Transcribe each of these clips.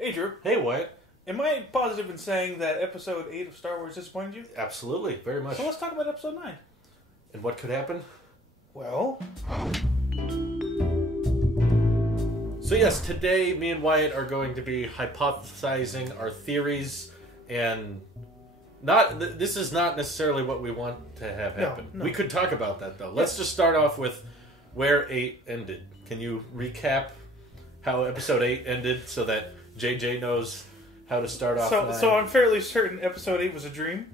Hey, Drew. Hey, Wyatt. Am I positive in saying that Episode 8 of Star Wars disappointed you? Absolutely, very much. So let's talk about Episode 9. And what could happen? Well... So yes, today me and Wyatt are going to be hypothesizing our theories, and this is not necessarily what we want to have happen. No. We could talk about that, though. Let's just start off with where 8 ended. Can you recap how Episode 8 ended so that JJ knows how to start off 9? So I'm fairly certain Episode 8 was a dream.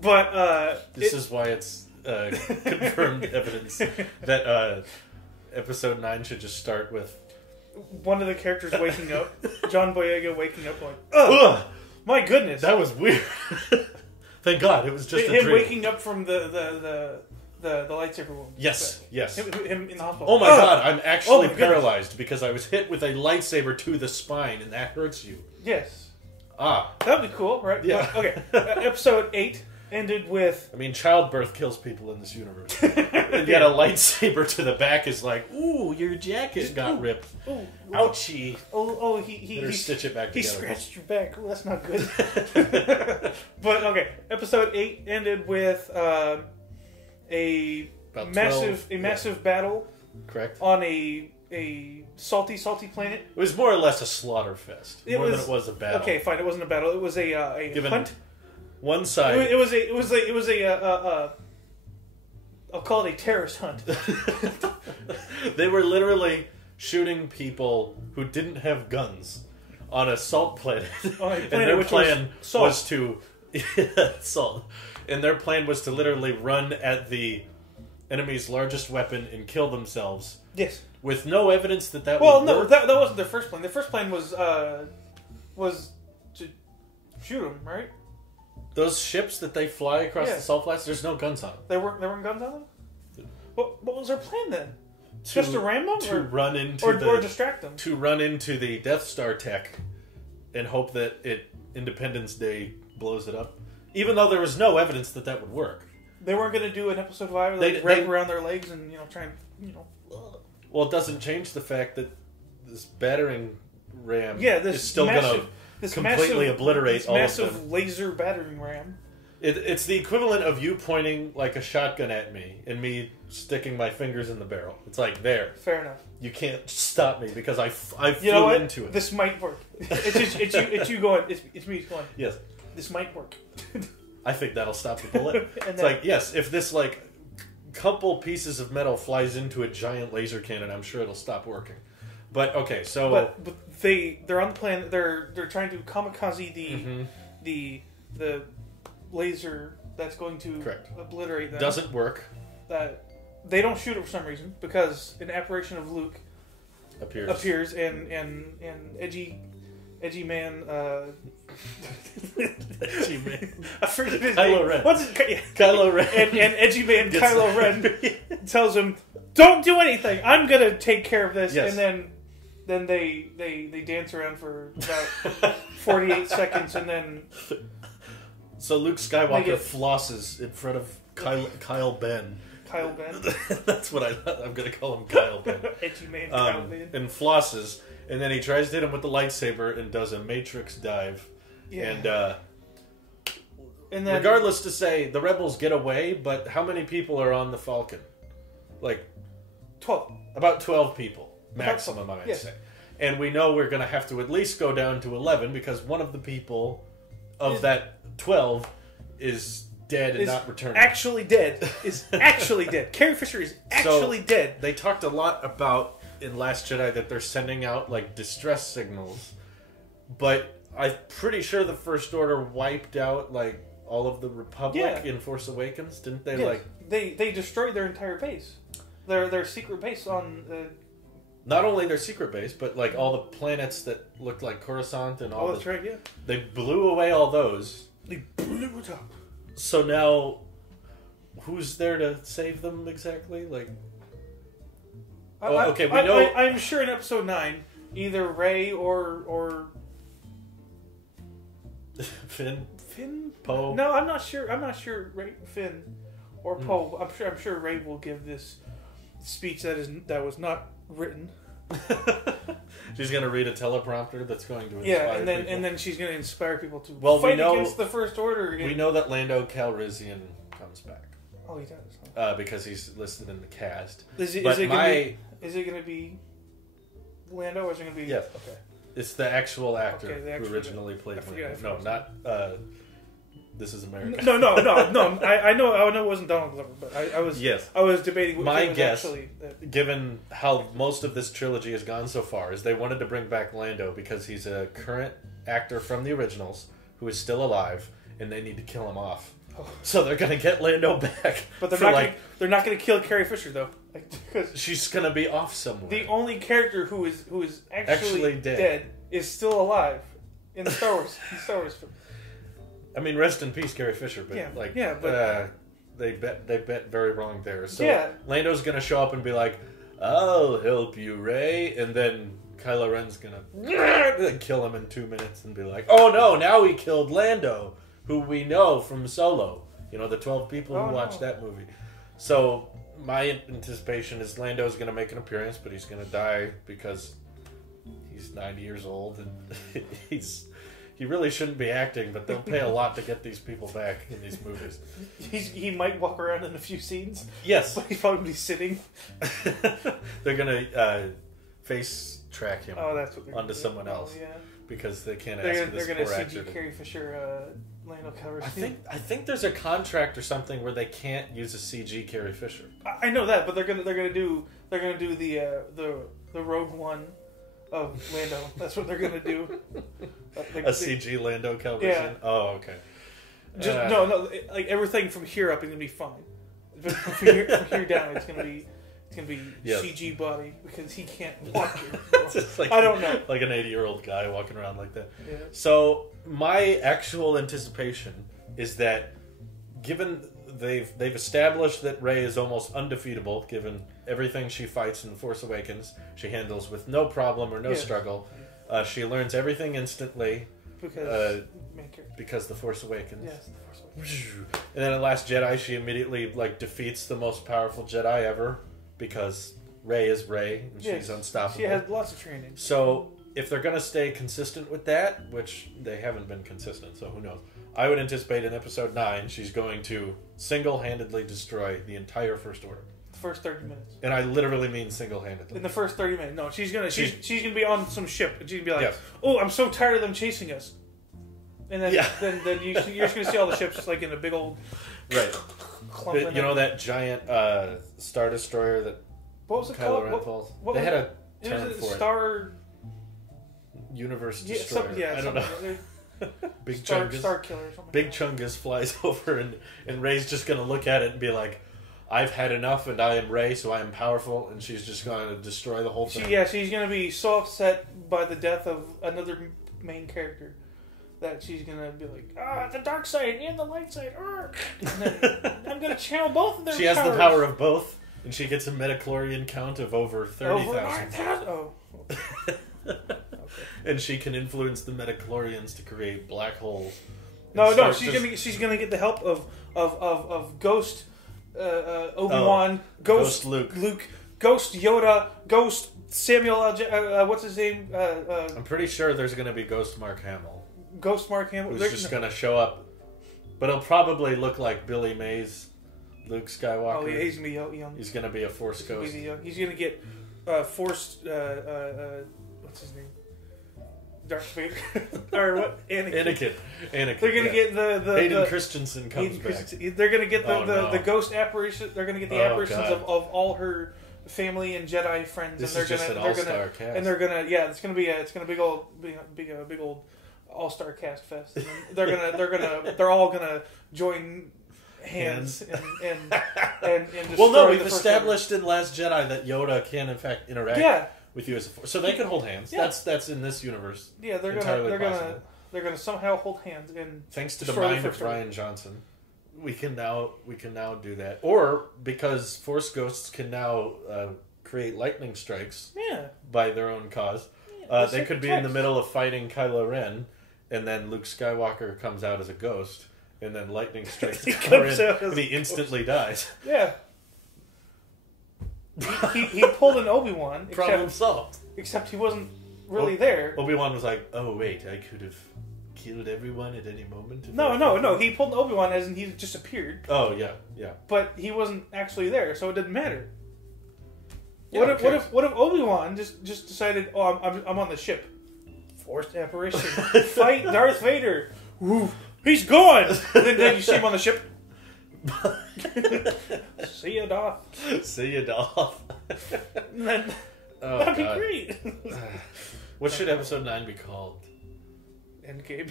But, This is why it's confirmed evidence that Episode 9 should just start with one of the characters waking up, John Boyega waking up going, ugh! My goodness! That was weird. Thank God, it was just a him dream. waking up from the lightsaber wound. Yes. Him in the hospital. Oh my God, I'm actually goodness. paralyzed because I was hit with a lightsaber to the spine, and that hurts you. Yes. Ah. That would be cool, right? Yeah. But, okay. Episode 8 ended with... I mean, childbirth kills people in this universe. And yet a lightsaber to the back is like, ooh, your jacket got ripped. Ooh. Ouchie. He better stitch it back together. He scratched your back. Ooh, that's not good. But, okay. Episode 8 ended with a massive battle. Correct. On a salty planet. It was more or less a slaughter fest. More than it was a battle. Okay, fine. It wasn't a battle. It was a hunt. One side. It was a I'll call it a terrorist hunt. They were literally shooting people who didn't have guns on a salt planet. On a planet and their plan was to salt. And their plan was to literally run at the enemy's largest weapon and kill themselves. Yes. With no evidence that would work. Well, no, that wasn't their first plan. Their first plan was to shoot them, right? Those ships that they fly across the salt flats, there's no guns on them. There weren't guns on them? What was their plan then? Just to ram them? Run into or distract them? To run into the Death Star tech and hope that Independence Day blows it up. Even though there was no evidence that would work. They weren't going to do an episode 5 where they wrap around their legs and try and Well, it doesn't change the fact that this battering ram is still going to completely obliterate all of them. Massive laser battering ram. It's the equivalent of you pointing like a shotgun at me and me sticking my fingers in the barrel. It's like, there. Fair enough. You can't stop me because I flew into it. This might work. It's you going. It's me going. Yes. This might work. I think that'll stop the bullet. It's like, yes, if this couple pieces of metal flies into a giant laser cannon, I'm sure it'll stop working. But okay, so but they're on the planet. They're trying to kamikaze the laser that's going to obliterate them. Doesn't work. That they don't shoot it for some reason because an apparition of Luke appears and edgy man. Edgy man. I forget his Kylo name. Ren. What's it? Kylo Ren. And edgy man Kylo Ren tells him, "Don't do anything. I'm gonna take care of this." Yes. And then they dance around for about 48 seconds, and then so Luke Skywalker flosses in front of Kyle Ben. Kyle Ben. That's what I'm gonna call him, Kyle Ben. Edgy man Kyle Ben. And flosses, and then he tries to hit him with the lightsaber and does a Matrix dive. Yeah. And then, regardless to say, the rebels get away, but how many people are on the Falcon? 12. About 12 people, maximum, I'd say. And we know we're going to have to at least go down to 11 because one of the people of that 12 is dead and not returning. Actually dead. Is actually dead. Carrie Fisher is actually dead. They talked a lot about in Last Jedi that they're sending out distress signals, but I'm pretty sure the First Order wiped out all of the Republic in Force Awakens, didn't they? Yes. They destroyed their entire base, their secret base on. Not only their secret base, but all the planets that looked like Coruscant and all. That's right. Yeah. They blew away all those. They blew it up. So now, who's there to save them exactly? Okay, we know. I'm sure in Episode 9, either Rey or Finn, Poe. No, I'm not sure. I'm not sure Finn or Poe. I'm sure Rey will give this speech that was not written. She's gonna read a teleprompter that's going to inspire and then she's gonna inspire people to fight against the First Order. We know that Lando Calrissian comes back. Oh, he does. Huh? Because he's listed in the cast. Is it gonna be Lando, or is it gonna be? Yes. Okay. It's the actual actor who originally played Lando. No, not. This is America. No. I know it wasn't Donald Glover, but I was debating. My guess, given how most of this trilogy has gone so far, is they wanted to bring back Lando because he's a current actor from the originals who is still alive, and they need to kill him off. Oh. So they're gonna get Lando back, but they're not gonna kill Carrie Fisher though. She's gonna be off somewhere. The only character who is actually dead is still alive in the Star Wars film. I mean, rest in peace, Carrie Fisher. But they bet very wrong there. So Lando's gonna show up and be like, "I'll help you, Rey," and then Kylo Ren's gonna kill him in 2 minutes and be like, "Oh no! Now he killed Lando, who we know from Solo. You know, the 12 people who watched that movie." So my anticipation is Lando's gonna make an appearance, but he's gonna die because he's 90 years old and He really shouldn't be acting, but they'll pay a lot to get these people back in these movies. He might walk around in a few scenes. Yes. But he's probably sitting. They're going to face track him onto someone else. Yeah. Because they can't ask this poor actor. They're going to CG Carrie Fisher, Lando Calrissian. I think there's a contract or something where they can't use a CG Carrie Fisher. I know that, but they're going to do the Rogue One of Lando. That's what they're going to do. A CG Lando Calrissian? Yeah. Oh, okay. No, like everything from here up is going to be fine. From here down, it's going to be CG body because he can't walk it. I don't know. Like an 80-year-old guy walking around like that. Yeah. So my actual anticipation is that, given they've established that Rey is almost undefeatable, given everything she fights in The Force Awakens, she handles with no problem or no struggle. She learns everything instantly because The Force Awakens. Yes, The Force Awakens. And then in Last Jedi, she immediately defeats the most powerful Jedi ever because Rey is Rey and she's unstoppable. She had lots of training. So if they're going to stay consistent with that, which they haven't been consistent, so who knows? I would anticipate in Episode 9 she's going to single-handedly destroy the entire First Order. First 30 minutes. And I literally mean single-handedly. In the first 30 minutes. No, she's gonna be on some ship and she's gonna be like, "Oh, I'm so tired of them chasing us." And then you're just gonna see all the ships like in a big old clump. You know that giant Star Destroyer that what was it Kylo Ren falls? They had a term for it. Star Universe Destroyer. I don't know. Big Star Killer or something. Big Chungus flies over and Rey's just gonna look at it and be like, "I've had enough, and I am Rey, so I am powerful," and she's just going to destroy the whole thing. She's going to be so upset by the death of another main character that she's going to be like, the dark side and the light side, and then I'm going to channel both of their powers. She has the power of both, and she gets a midichlorian count of over 30,000. Oh. Okay. And she can influence the midichlorians to create black holes. No, she's gonna get the help of Ghost Obi-Wan, Ghost Luke, Ghost Yoda, Ghost Samuel what's his name? I'm pretty sure there's going to be Ghost Mark Hamill. Ghost Mark Hamill? Who's just going to show up. But he'll probably look like Billy Mays, Luke Skywalker. Oh, yeah, he's going to be young. He's going to be a Force Ghost. He's going to get Force... what's his name? Darth Vader. Or what? Anakin. They're going to get the Hayden Christensen comes back. They're going to get the ghost apparition. They're going to get the apparitions of all her family and Jedi friends. This and is just an all-star cast. And they're going to it's going to be a big old all-star cast fest. And they're all going to join hands and destroy well, no, we've established in Last Jedi that Yoda can in fact interact with you as a Force. So they can hold hands. Yeah. That's in this universe. Yeah, they're gonna somehow hold hands and thanks to the mind of Rian Johnson, we can now do that. Or because Force Ghosts can now create lightning strikes by their own cause. They could be in the middle of fighting Kylo Ren, and then Luke Skywalker comes out as a ghost, and then lightning strikes Kylo Ren, and he instantly dies. Yeah. He pulled an Obi-Wan. Problem solved. Except he wasn't really there. Obi-Wan was like, "Oh wait, I could have killed everyone at any moment." No. He pulled Obi-Wan as in he just appeared. Oh yeah. But he wasn't actually there, so it didn't matter. Yeah, what if Obi-Wan just decided, oh, I'm on the ship, forced apparition, fight Darth Vader. Woo, he's gone. then you see him on the ship. See ya, Darth. See ya, Darth. That'd be great. What should episode 9 be called? Endgame.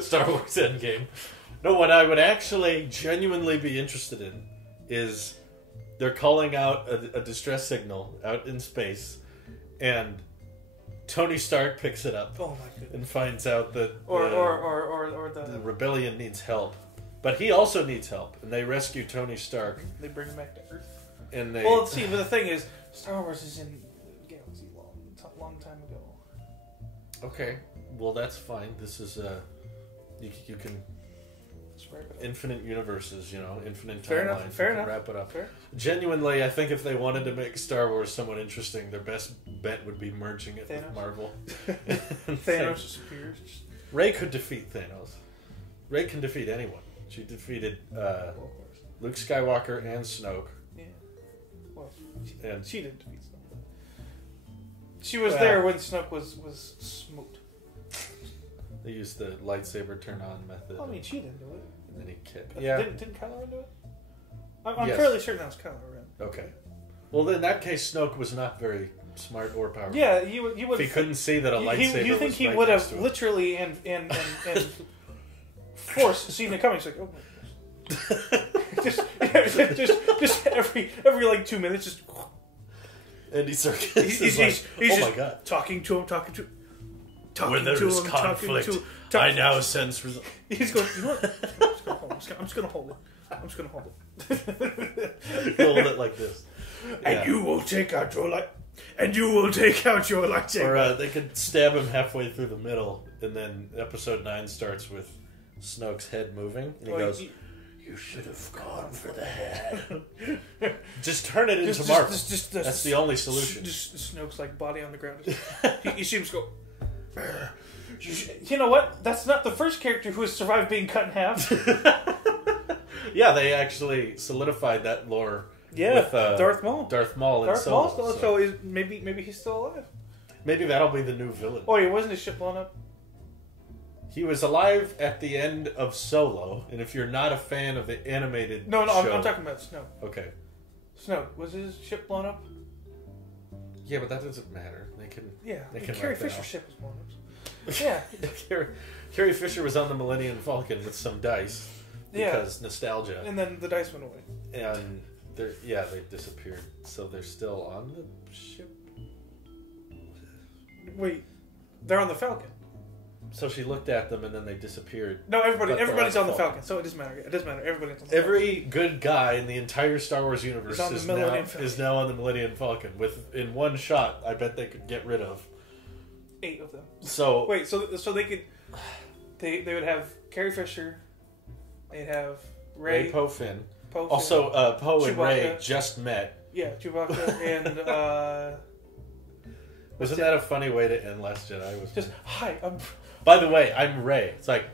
Star Wars Endgame. No, what I would actually genuinely be interested in is they're calling out a distress signal out in space, and Tony Stark picks it up. Oh my goodness. And finds out that the rebellion needs help, but he also needs help, and they rescue Tony Stark. They bring him back to Earth. And well, let's see. But the thing is, Star Wars is in the galaxy long time ago. Okay, well that's fine. This is you can infinite universes, infinite timelines. Fair enough. Wrap it up. Fair. Genuinely, I think if they wanted to make Star Wars somewhat interesting, their best bet would be merging it with Marvel. Thanos disappears. Rey could defeat Thanos. Rey can defeat anyone. She defeated Luke Skywalker and Snoke. Yeah. Well, and she didn't defeat Snoke. She was there when Snoke was smote. They used the lightsaber turn on method. Well, I mean, she didn't do it. And then he kicked. Yeah. Didn't Kylo Ren do it? I'm fairly certain that was Kylo Ren. Okay. Well, in that case, Snoke was not very smart or powerful. Yeah, you would. If he couldn't see that a lightsaber. You think was he right would have literally and force seen it coming? It's like, oh my gosh. just every like 2 minutes, just. Andy Serkis he's like, oh my god, talking to him. When there is conflict, I now sense. He's going. You know what? I'm just gonna hold it. Hold it like this, and you will take out your light. And you will take out your lightsaber. Or they could stab him halfway through the middle, and then episode 9 starts with Snoke's head moving, and he goes, "You should have gone for the head." Just turn it into Marvel. That's the only solution. Just Snoke's like body on the ground. You see him just go. You know what? That's not the first character who has survived being cut in half. Yeah, they actually solidified that lore. Yeah, with Darth Maul. Darth Maul so maybe he's still alive. Maybe that'll be the new villain. Oh, he wasn't his ship blown up? He was alive at the end of Solo, and if you're not a fan of the animated No, show, I'm talking about Snoke. Okay. Snoke, was his ship blown up? Yeah, but that doesn't matter. They can. Yeah, they can Carrie Fisher's ship was blown up. Yeah. Carrie Fisher was on the Millennium Falcon with some dice because nostalgia. And then the dice went away. And they disappeared. So they're still on the ship. Wait, they're on the Falcon. So she looked at them and then they disappeared. No, everybody's on the Falcon, so it doesn't matter. It doesn't matter. Everybody's on the Falcon. Good guy in the entire Star Wars universe is now on the Millennium Falcon. In one shot, I bet they could get rid of 8 of them. So wait, so they could they would have Carrie Fisher, they'd have Rey, Poe, Finn. Also, Poe and Rey just met. Yeah, Chewbacca and. Wasn't that a funny way to end Last Jedi? Was just hi. By the way, I'm Rey. It's like,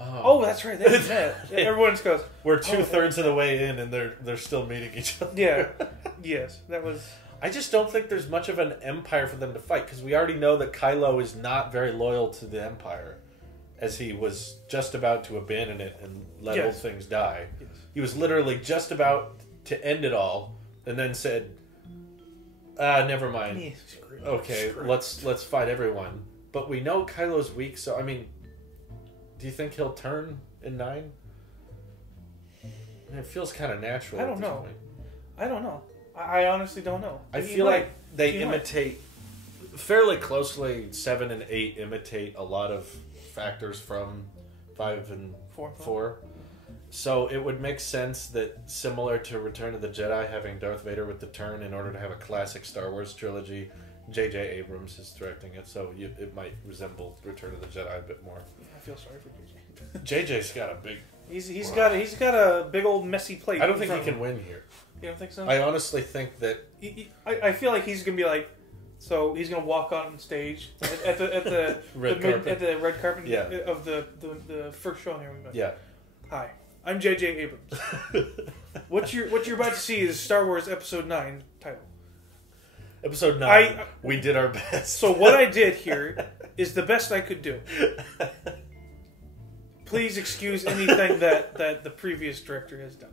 oh, that's right. They met. Everyone just goes. We're 2/3 of the way in, and they're still meeting each other. Yeah. Yes, that was. I just don't think there's much of an empire for them to fight because we already know that Kylo is not very loyal to the Empire, as he was just about to abandon it and let old things die. Yes. He was literally just about to end it all, and then said, never mind. Yeah. Okay, let's fight everyone. But we know Kylo's weak, so I mean, do you think he'll turn in 9? It feels kind of natural. I don't know. I don't know. I honestly don't know. I feel like they imitate fairly closely. 7 and 8 imitate a lot of factors from 5 and 4. So it would make sense that, similar to Return of the Jedi, having Darth Vader with the turn in order to have a classic Star Wars trilogy. J.J. Abrams is directing it, so it might resemble Return of the Jedi a bit more. I feel sorry for J.J. J.J.'s got a big. He's got a big old messy plate. I don't think he can win here. You don't think so? I honestly think that I feel like he's gonna be like, So he's gonna walk on stage at the red carpet of the first show here. Yeah. Hi, I'm J.J. Abrams. What you're about to see is Star Wars Episode 9 title. Episode 9. We did our best. So what I did here is the best I could do. Please excuse anything that the previous director has done.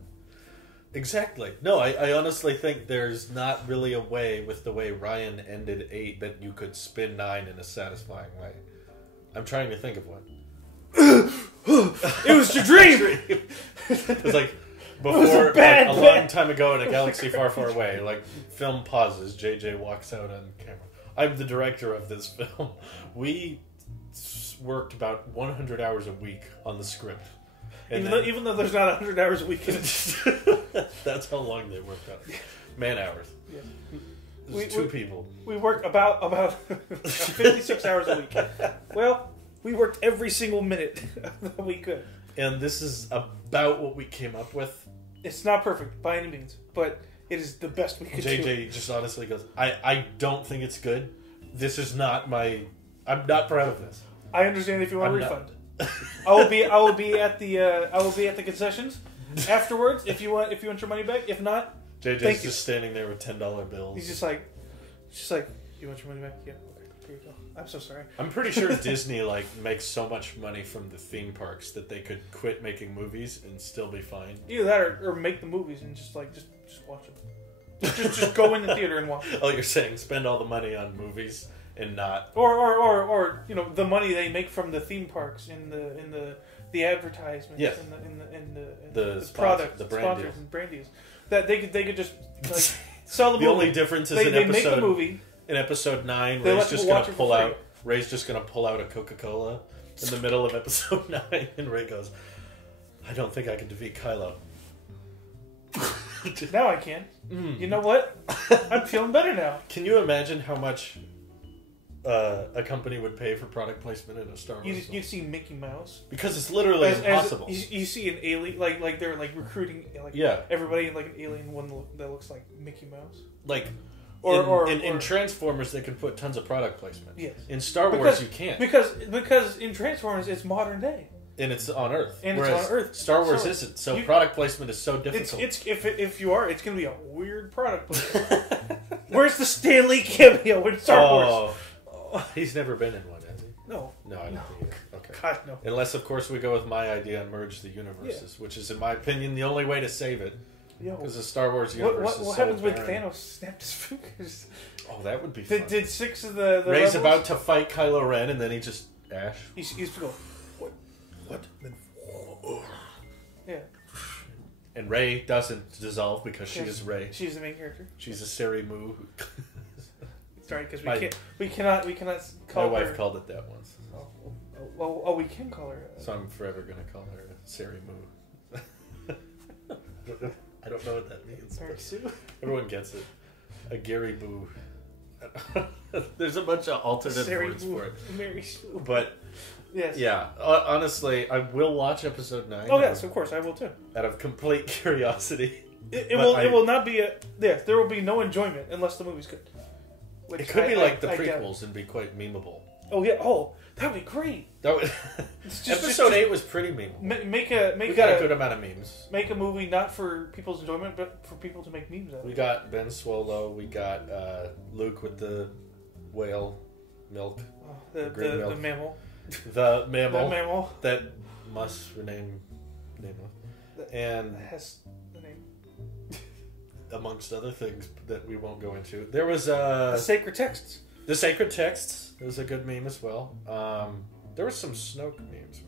Exactly. No, I honestly think there's not really a way with the way Ryan ended 8 that you could spin 9 in a satisfying way. I'm trying to think of one. It was your dream! It was like before, a long time ago in a galaxy far, far away. Like, film pauses, JJ walks out on camera. I'm the director of this film. We worked about 100 hours a week on the script. Even though there's not 100 hours a week in it. That's how long they worked on it. Man hours. Yeah. Two people. We work about 56 hours a week. Well, we worked every single minute that we could. And this is about what we came up with. It's not perfect by any means, but it is the best we could do. JJ just honestly goes, I don't think it's good. This is not my... I'm not proud of this. I understand if you want a refund. I will be at the concessions afterwards if you want your money back. If not, JJ's just standing there with $10 bills. He's just like, you want your money back? Yeah, okay, here you go. I'm so sorry. I'm pretty sure Disney makes so much money from the theme parks that they could quit making movies and still be fine. Either that or make the movies and just watch them. Just go in the theater and watch them. Oh, you're saying spend all the money on movies and not or the money they make from the theme parks in the advertisements, yes, in the product, the brand sponsors deals. And brand deals that they could just sell the movie. The only difference is they make the movie. In episode 9, Ray's just gonna pull out a Coca-Cola in the middle of episode 9, and Ray goes, "I don't think I can defeat Kylo." Now I can. You know what? I'm feeling better now. Can you imagine how much a company would pay for product placement in a Star Wars film? You see Mickey Mouse because it's literally impossible. You see an alien like they're recruiting everybody in an alien one that looks like Mickey Mouse. In Transformers they can put tons of product placement. Yes. In Star Wars you can't because in Transformers it's modern day. And it's on Earth. Whereas Star Wars isn't. So product placement is so difficult. If you are, it's going to be a weird product placement. Where's the Stan Lee cameo in Star Wars? He's never been in one, has he? No. No, I don't think either. Okay. God, no. Unless, of course, we go with my idea and merge the universes, which is, in my opinion, the only way to save it. Because the Star Wars universe is so What happens when barren. Thanos snapped his fingers? Oh, that would be fun. Did 6 of the Ray's Rebels? about to fight Kylo Ren, and then he just... Ash? He's to go, what? Then, yeah. And Ray doesn't dissolve because she is Ray. She's the main character. She's a Seri Moo. Sorry, because we cannot call her... My wife called it that once. Oh, we can call her. So I'm forever going to call her Seri Moo. I don't know what that means. Everyone gets it. A Gary Boo. There's a bunch of alternate words for it. Mary Sue. But yes. Yeah, honestly, I will watch episode 9. Oh yes, of course I will too. Out of complete curiosity. It will not be there will be no enjoyment unless the movie's good. It could be like the prequels and be quite memeable. Oh yeah. Oh, that'd be great. Episode 8 was pretty memeable. We got a good amount of memes. Make a movie not for people's enjoyment, but for people to make memes out of. We got Ben Swallow. We got Luke with the whale milk. Oh, the mammal. The mammal. The mammal. That must rename and has the name. Amongst other things that we won't go into. There was the sacred texts. The sacred texts. It was a good meme as well. There were some Snoke memes.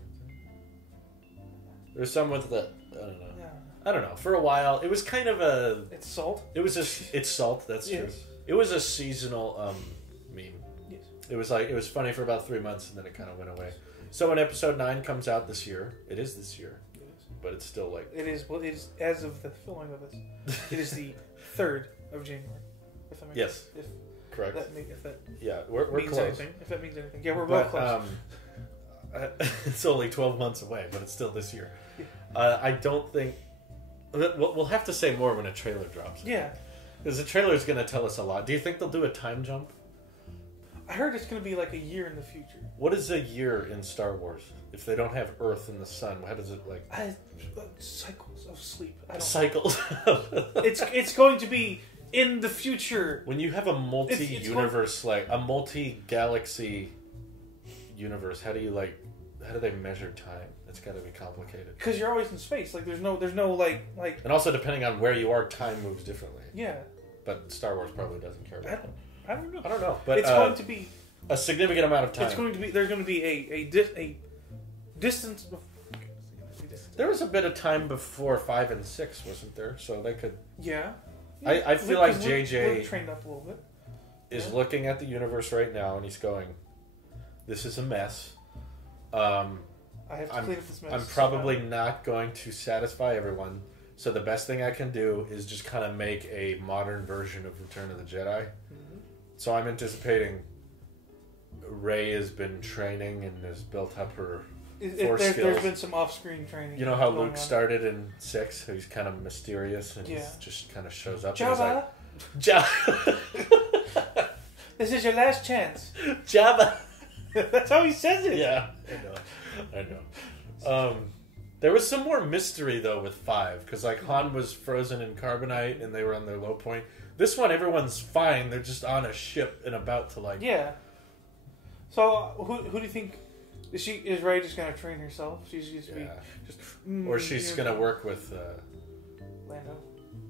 There's some with the I don't know. For a while, it was kind of a. It's salt. It's salt. That's true. Yes. It was a seasonal meme. Yes. It was funny for about 3 months and then it kind of went away. So when episode 9 comes out this year, it is this year. But it's still like... It is, well, it is, as of the filming of this, it is the 3rd of January. If that makes sense. Correct. If that we're means close. Anything, if that means anything. Yeah, we're real close. It's only 12 months away, but it's still this year. I don't think... We'll have to say more when a trailer drops. Yeah. Because the trailer is going to tell us a lot. Do you think they'll do a time jump? I heard it's going to be like a year in the future. What is a year in Star Wars? If they don't have Earth and the Sun, how does it like? Cycles of sleep. I don't Cycles. It's going to be in the future. When you have a multi-universe, like a multi-galaxy universe, how do they measure time? It's got to be complicated. Because you're always in space. Like there's no like. And also depending on where you are, time moves differently. Yeah. But Star Wars probably doesn't care about that. I don't know. I don't know. But it's going to be a significant amount of time. It's going to be. There's going to be a distance. There was a bit of time before 5 and 6, wasn't there? So they could. Yeah. I feel like JJ trained up a little bit. Is looking at the universe right now, and he's going, "This is a mess. I have to clean up this mess. I'm probably not going to satisfy everyone. So the best thing I can do is just kind of make a modern version of Return of the Jedi." Mm-hmm. So I'm anticipating Rey has been training and has built up her force skills. There's been some off-screen training. You know how Luke started in 6? He's kind of mysterious and he just kind of shows up. Jabba. And he's like, this is your last chance. Jabba. That's how he says it. Yeah, I know. There was some more mystery, though, with 5. Because, like, Han was frozen in carbonite and they were on their low point. This one, everyone's fine. They're just on a ship and about to, like... Yeah. So, who do you think... Is Rey just going to train herself? She's just or she's going to work with... Lando?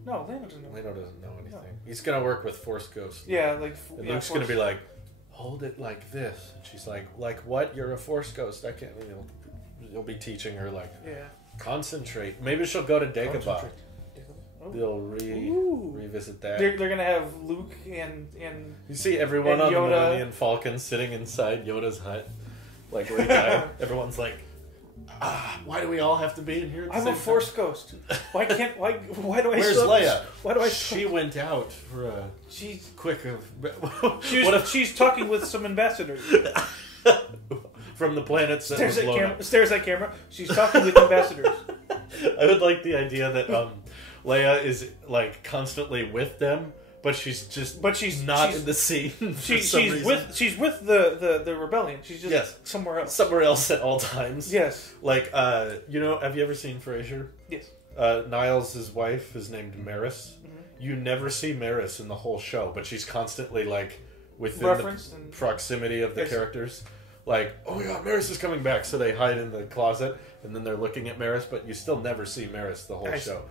No, Lando doesn't know. Lando doesn't know anything. No. He's going to work with Force Ghost. Yeah, like... And Luke's going to be like, hold it like this. And she's like what? You're a Force Ghost. I can't... You'll be teaching her, like, concentrate. Maybe she'll go to Dagobah. They'll revisit that. They're going to have Luke and you see everyone on the Millennium Falcon sitting inside Yoda's hut. Like, everyone's like, why do we all have to be in here at the I'm same a Force time? Ghost. Why do I Where's Leia? Why do I She went out for a quick she's talking with some ambassadors. From the planets that was blown up. Stares at camera. She's talking with ambassadors. I would like the idea that Leia is like constantly with them, but she's not in the scene. She's with the rebellion. She's just somewhere else at all times. Yes. Like have you ever seen Frasier? Yes. Niles' wife is named Maris. Mm-hmm. You never see Maris in the whole show, but she's constantly like within the proximity of the characters. Like, oh my god, Maris is coming back, so they hide in the closet, and then they're looking at Maris, but you still never see Maris the whole show.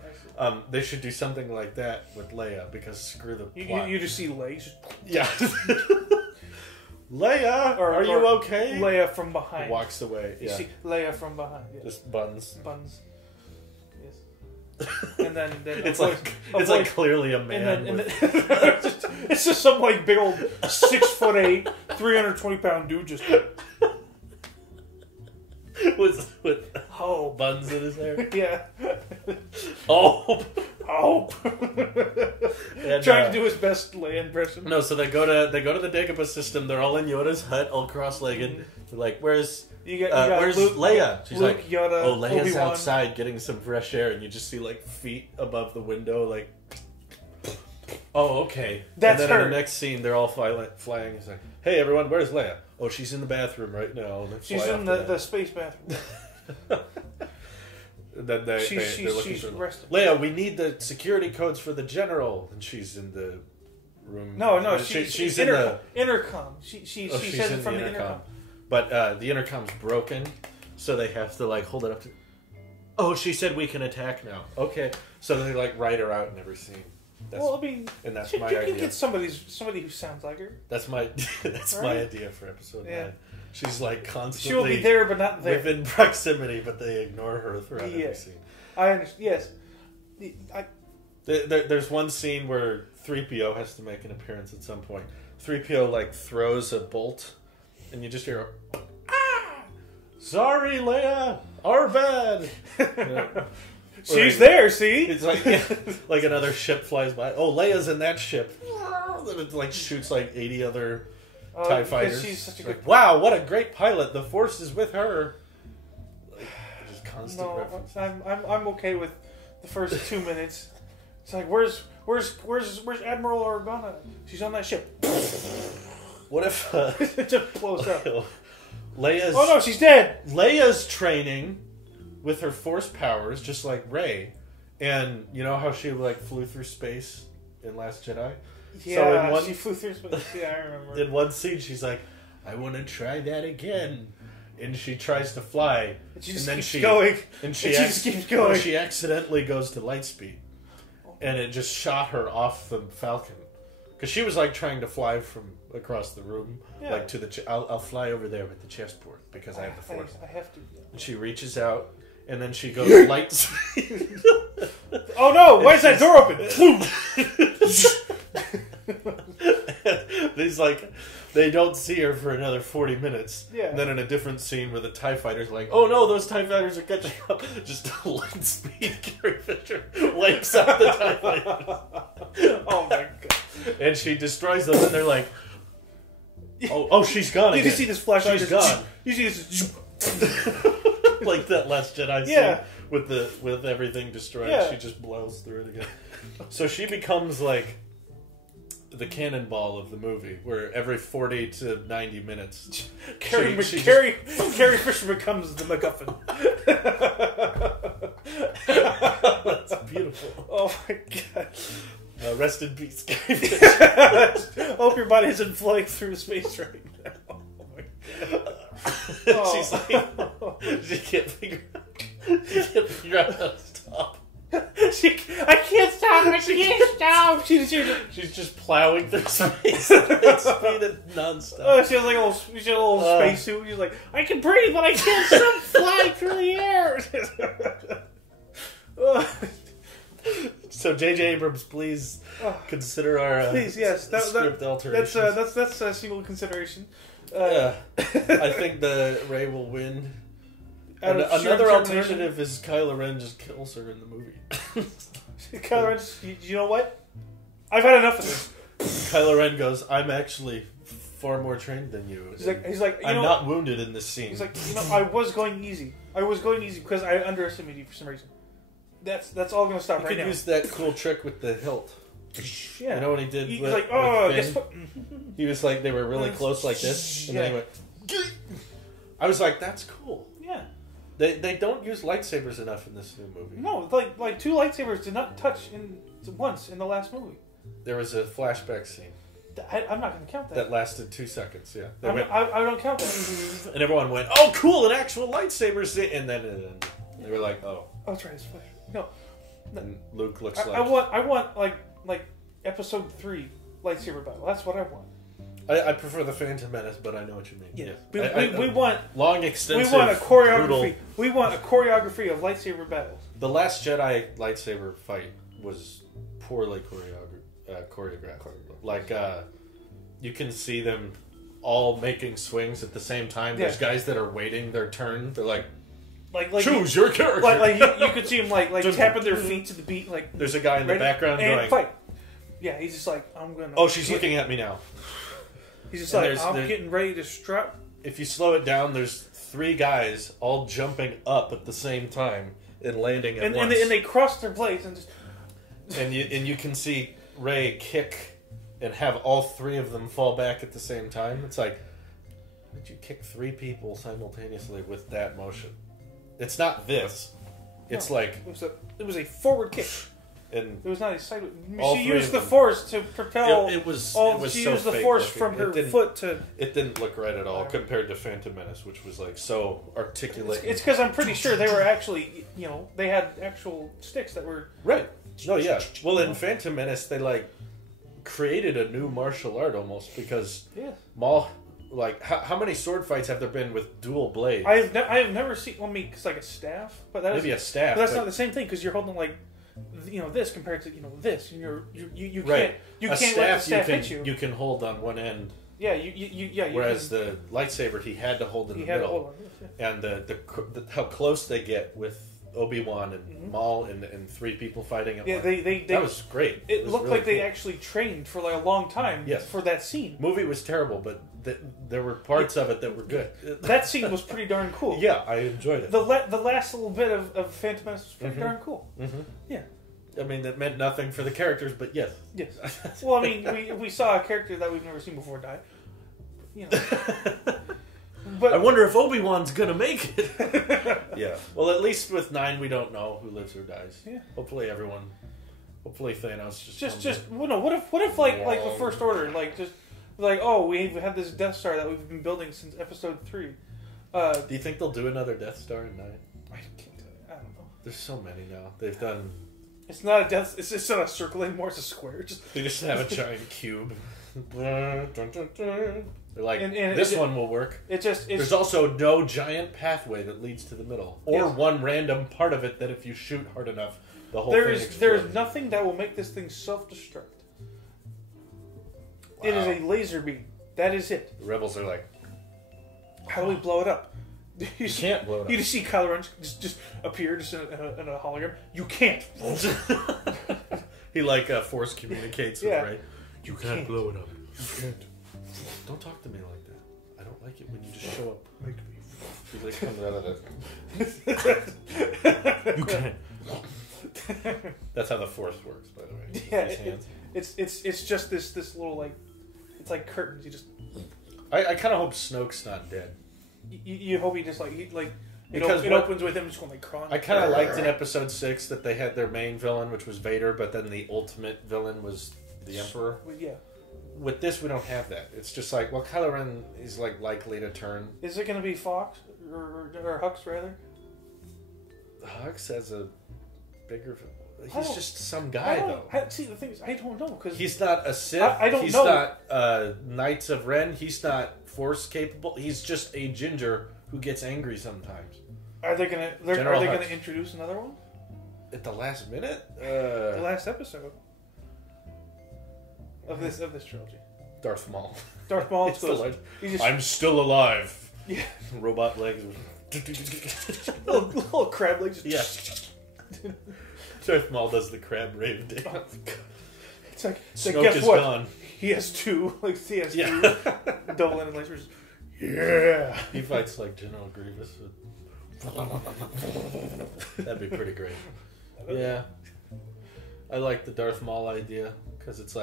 They should do something like that with Leia, because screw the plot. You just see Leia. Yeah. Leia, are you okay? Leia from behind. Walks away. You see Leia from behind. Yeah. Just buns. Yes. And then it's like clearly a man. And then it's just some like big old 6'8", 320-pound dude just with buns in his hair. Yeah. Oh. And, trying to do his best Leia impression. No, so they go to the Dagobah system. They're all in Yoda's hut, all cross-legged. Mm-hmm. They're like, where's Luke, Leia? She's Luke, like, Yoda, oh, Leia's Obi-Wan. outside getting some fresh air, and you just see like feet above the window, like. Oh, okay. That's and then her. in the next scene, they're all flying. It's like, hey, everyone, where's Leia? Oh, she's in the bathroom right now. She's in the space bathroom. Then they're looking for resting. Leia, we need the security codes for the general, and she's in the room. No, she's in the intercom. She says it from the intercom. But the intercom's broken, so they have to like hold it up to. Oh, she said we can attack now. Okay, so they like write her out in every scene. And that's my idea. You can get somebody who sounds like her. That's my my idea for episode 9. She's like constantly. She'll be there, but not there. Within proximity, but they ignore her throughout every scene. I understand. Yes. There's one scene where 3PO has to make an appearance at some point. 3PO like throws a bolt, and you just hear a, ah! Sorry, Leia, our bad. She's there, see? It's like like another ship flies by. Oh, Leia's in that ship. Then it like shoots like 80 other TIE fighters. She's such a good wow, what a great pilot. The Force is with her. Like, just constant references. I'm okay with the first 2 minutes. It's like, where's Admiral Organa? She's on that ship. What if it just blows up? Leia's... Oh no, she's dead! Leia's training with her force powers, just like Rey. And you know how she like flew through space in Last Jedi? Yeah, she flew through space. Yeah, I remember. In one scene, she's like, I want to try that again. And she tries to fly. And she just keeps going. And she just keeps going. She accidentally goes to light speed. And it just shot her off the Falcon. Because she was like trying to fly from across the room. Yeah. Like to the... I'll fly over there with the chessboard because I have the force. I have to. And she reaches out. And then she goes light speed. Oh no! Why is that door open? He's like, they don't see her for another 40 minutes. Yeah. And then in a different scene where the TIE fighters are like, oh no, those TIE fighters are catching up. Just a light speed Carrie Fisher wipes out the TIE fighters. Oh my god. And she destroys them and they're like, oh she's gone again. You see this flash. She's gone. You see this... Like that Last Jedi scene with everything destroyed. Yeah. She just blows through it again. So she becomes like the cannonball of the movie, where every 40 to 90 minutes, Carrie Fisher becomes the MacGuffin. That's beautiful. Oh my god. Rest in peace, Carrie Fisher. Hope your body isn't floating through space right now. Oh my god. She's like, she can't figure out how to stop. I can't stop. I can't stop. She's just plowing through space at speed and nonstop. Oh, she has like a little space suit. She's like, I can breathe, but I can't stop flying through the air. So J.J. Abrams, please consider our script alterations. That's a single consideration. I think the Rey will win. Another alternative is Kylo Ren just kills her in the movie. Kylo Ren, you know what? I've had enough of this. Kylo Ren goes, I'm actually far more trained than you. He's like, I'm not wounded in this scene. He's like, I was going easy. because I underestimated you for some reason. That's all going to stop right now. You could use that cool trick with the hilt. Yeah. You know what he did? He's like, oh, guess what? He was like, they were really close like this, and then he went. I was like, that's cool. Yeah. They don't use lightsabers enough in this new movie. No, like 2 lightsabers did not touch once in the last movie. There was a flashback scene. I'm not going to count that. That lasted 2 seconds. Yeah. I don't count that. And everyone went, oh, cool, an actual lightsaber scene, and then they were like, oh. Oh, that's right, it's flash. No. And Luke looks like. I want like episode 3 lightsaber battle. That's what I want. I prefer the Phantom Menace, but I know what you mean. Yeah. We want long, extensive. We want a choreography. Brutal. We want a choreography of lightsaber battles. The Last Jedi lightsaber fight was poorly choreographed. Like you can see them all making swings at the same time. There's guys that are waiting their turn. They're like choose your character. Like you could see them like tapping their feet to the beat. Like there's a guy in the background going fight. Yeah, he's just like, I'm gonna. Oh, she's looking at me now. He's just like, I'm getting ready to strut. If you slow it down, there's 3 guys all jumping up at the same time and landing at once. And they cross their blades and just. And you can see Rey kick and have all 3 of them fall back at the same time. It's like, how did you kick 3 people simultaneously with that motion? It's not this. It's like it was a forward kick. And it was not a sideways. She used the force to propel. It was she so used the force looking. from her foot to. It didn't look right at all compared to Phantom Menace, which was like so articulate. It's because I'm pretty sure they were actually, they had actual sticks that were right. No, yeah. Well, in Phantom Menace, they like created a new martial art almost because Maul. Like, how many sword fights have there been with dual blades? I have never seen. Well, it's like a staff, but that maybe a staff. But that's not the same thing because you're holding like, this compared to this, and you right. can't let the staff hit you. You can hold on one end. Yeah, Whereas the lightsaber, he had to hold in the middle. And the how close they get with Obi-Wan and Maul and 3 people fighting at once. That was great. It looked really like they actually trained for like a long time for that scene. Movie was terrible, but there were parts of it that were good. That scene was pretty darn cool. Yeah, I enjoyed it. The last little bit of Phantom Menace was pretty darn cool. Mm-hmm. Yeah. I mean, that meant nothing for the characters, but yes. Yes. Well, I mean, we saw a character that we've never seen before die. you know. But I wonder if Obi-Wan's gonna make it. Yeah. Well, at least with 9, we don't know who lives or dies. Yeah. Hopefully Thanos well, no. What if like the First Order, like just like, oh, we've had this Death Star that we've been building since Episode 3. Do you think they'll do another Death Star in 9? I don't know. There's so many now. They've done. It's not a death. It's not a circle anymore. It's a square. They just have a giant cube. They're like, this one will work. There's also no giant pathway that leads to the middle, or one random part of it that if you shoot hard enough, the whole thing explodes. There's nothing that will make this thing self-destruct. Wow. It is a laser beam. That is it. The rebels are like, how do we blow it up? You can't blow it up. You just see Kylo Ren just appear just in a hologram. You can't. He force communicates with Rey. You can't blow it up. You can't. Don't talk to me like that. I don't like it when you just show up. Make me. He comes out of it. You can't. That's how the Force works, by the way. Yeah, it's just this little it's like curtains. You just. I kind of hope Snoke's not dead. You hope he just because it opens with him just going crawling. I kind of liked in Episode 6 that they had their main villain, which was Vader, but then the ultimate villain was the Emperor. Yeah. With this, we don't have that. It's just Kylo Ren is likely to turn. Is it going to be Fox or Hux rather? Hux has a bigger. He's just some guy though. See, the thing is, I don't know because he's not a Sith. I don't he's know. He's not Knights of Ren. He's not Force capable. He's just a ginger who gets angry sometimes. Are they gonna introduce another one at the last minute? The last episode of this trilogy. Darth Maul. Darth Maul. I'm still alive. Yeah. Robot legs. little crab legs. Yeah. Darth Maul does the crab rave dance. Oh, it's like Snoke guess is what? Gone. He has two. He has two double-ended lasers. Yeah. He fights like General Grievous. That'd be pretty great. Yeah. I like the Darth Maul idea because it's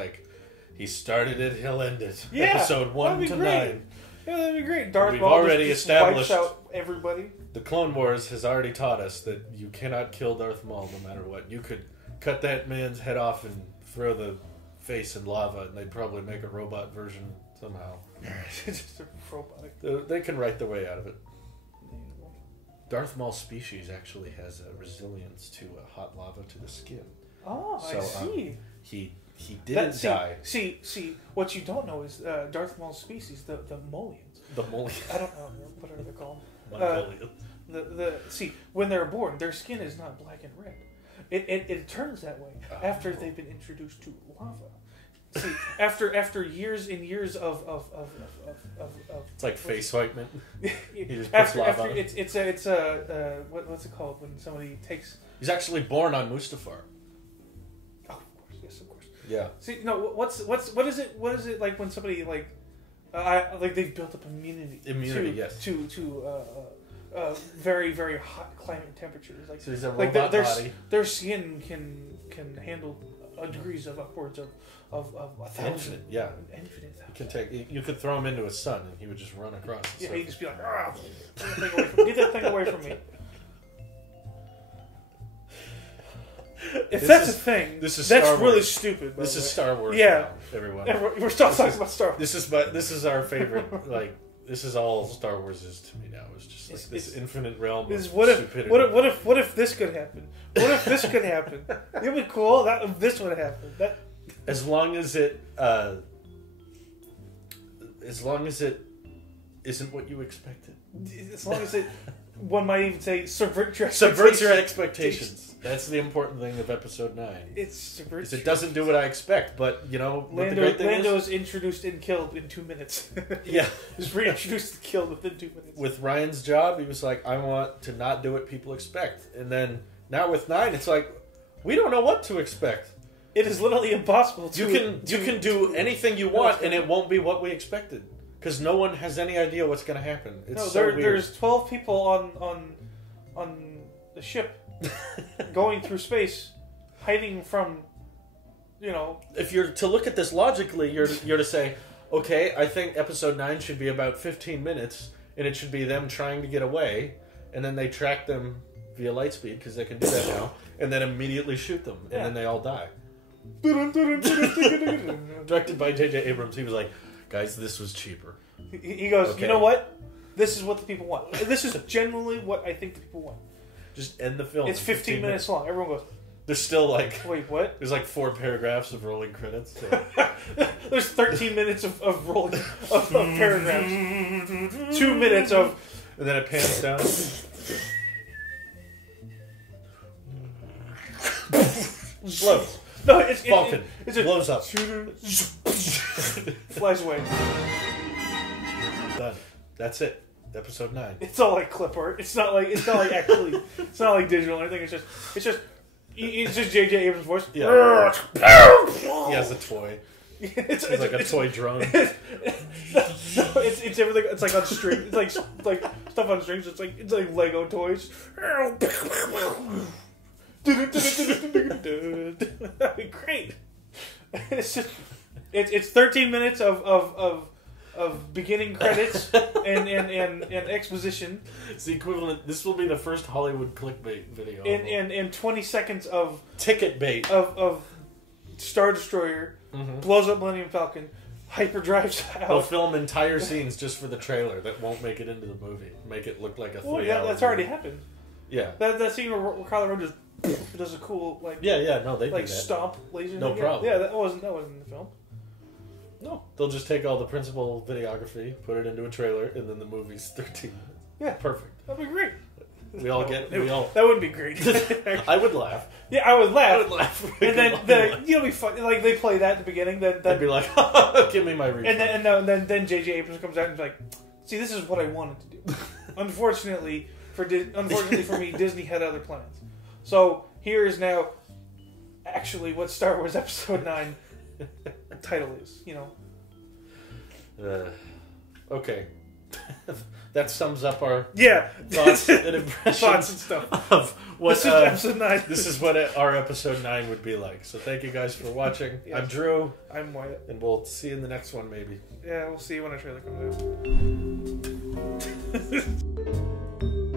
he started it, he'll end it. Yeah, Episode 1 to 9. Yeah, that'd be great. Darth We've Maul already just established wipes out everybody. The Clone Wars has already taught us that you cannot kill Darth Maul no matter what. You could cut that man's head off and throw the face in lava, and they'd probably make a robot version somehow. Just a robotic. They can write their way out of it. Darth Maul's species actually has a resilience to hot lava to the skin. Oh, so, I see. He didn't die. See, what you don't know is Darth Maul's species, the Molians. The Molians. I don't know what are they called. Mongolians. When they're born, their skin is not black and red. It turns that way after they've been introduced to lava. See, after years and years of it's like face whitening. After it's what's it called when somebody takes? He's actually born on Mustafar. Oh, of course, yes, of course. Yeah. See, no, what is it? What is it like when somebody they've built up immunity? Yes. To very very hot climate temperatures. So he's a robot body. Their skin can handle degrees of upwards of 1,000. Infinite, yeah. Infinite. You could throw him into a sun and he would just run across. Yeah, he'd just be like, get that thing away from me. If that's a thing, that's really stupid. This is Star Wars. Yeah, now, everyone. We're still talking about Star Wars. This is our favorite. This is all Star Wars is to me now. It's just this infinite realm of stupidity. What if this could happen? What if this could happen? It'd be cool. If this would happen. As long as it isn't what you expected. As long as it, one might even say, subverts your expectations. That's the important thing of Episode 9. It subverts. It doesn't do what I expect, but what the great thing Lando's introduced and killed in 2 minutes. Yeah, just reintroduced and killed within 2 minutes. With Ryan's job, he was like, "I want to not do what people expect," and then now with 9, it's like, we don't know what to expect. It is literally impossible. You can do anything you want, and it won't be what we expected because no one has any idea what's going to happen. It's there's 12 people on the ship going through space, hiding from, If you're to look at this logically, you're to say, okay, I think episode 9 should be about 15 minutes, and it should be them trying to get away, and then they track them via lightspeed, because they can do that now, and then immediately shoot them, and then they all die. Directed by J.J. Abrams. He was like, guys, this was cheaper. He goes, okay. You know what? This is what the people want. This is genuinely what I think the people want. Just end the film. It's 15 minutes long. Everyone goes... There's still like... Wait, what? There's like 4 paragraphs of rolling credits. So. There's 13 minutes of rolling... of paragraphs. 2 minutes of... And then it pans down. Blows. No, it's... Falcon. It's blows up. Flies away. Done. That's it. Episode 9. It's all like clip art. It's not like actually. It's not like digital or anything. It's just J.J. Abrams' voice. Yeah. He has a toy. It's like a toy drone. It's everything. It's like on strings. It's like stuff on strings. It's like Lego toys. That'd be great. It's just it's 13 minutes of beginning credits and exposition. It's the equivalent. This will be the first Hollywood clickbait video. And 20 seconds of ticket bait of Star Destroyer blows up Millennium Falcon, hyperdrives out. They'll film entire scenes just for the trailer that won't make it into the movie. Make it look like a 3-hour that's already happened. Yeah. That scene where Kylo Ren just does a cool no, they like do that. stomp laser. No problem. Yeah, that wasn't in the film. No, they'll just take all the principal videography, put it into a trailer, and then the movie's 13 minutes. Yeah, perfect. That'd be great. That wouldn't be great. I would laugh. Yeah, I would laugh. I would laugh. And then it'll be fun. Like they play that at the beginning. Then I'd be like, "Give me my refund." And then J.J. Abrams comes out and is like, "See, this is what I wanted to do. Unfortunately for me, Disney had other plans. So here is now actually what Star Wars Episode 9 title is. You know." Okay. That sums up our thoughts and impressions thoughts and stuff of what this is episode 9. This is what our episode 9 would be like. So thank you guys for watching. Yes. I'm Drew. I'm Wyatt. And we'll see you in the next one, maybe. Yeah, we'll see you when a trailer comes out.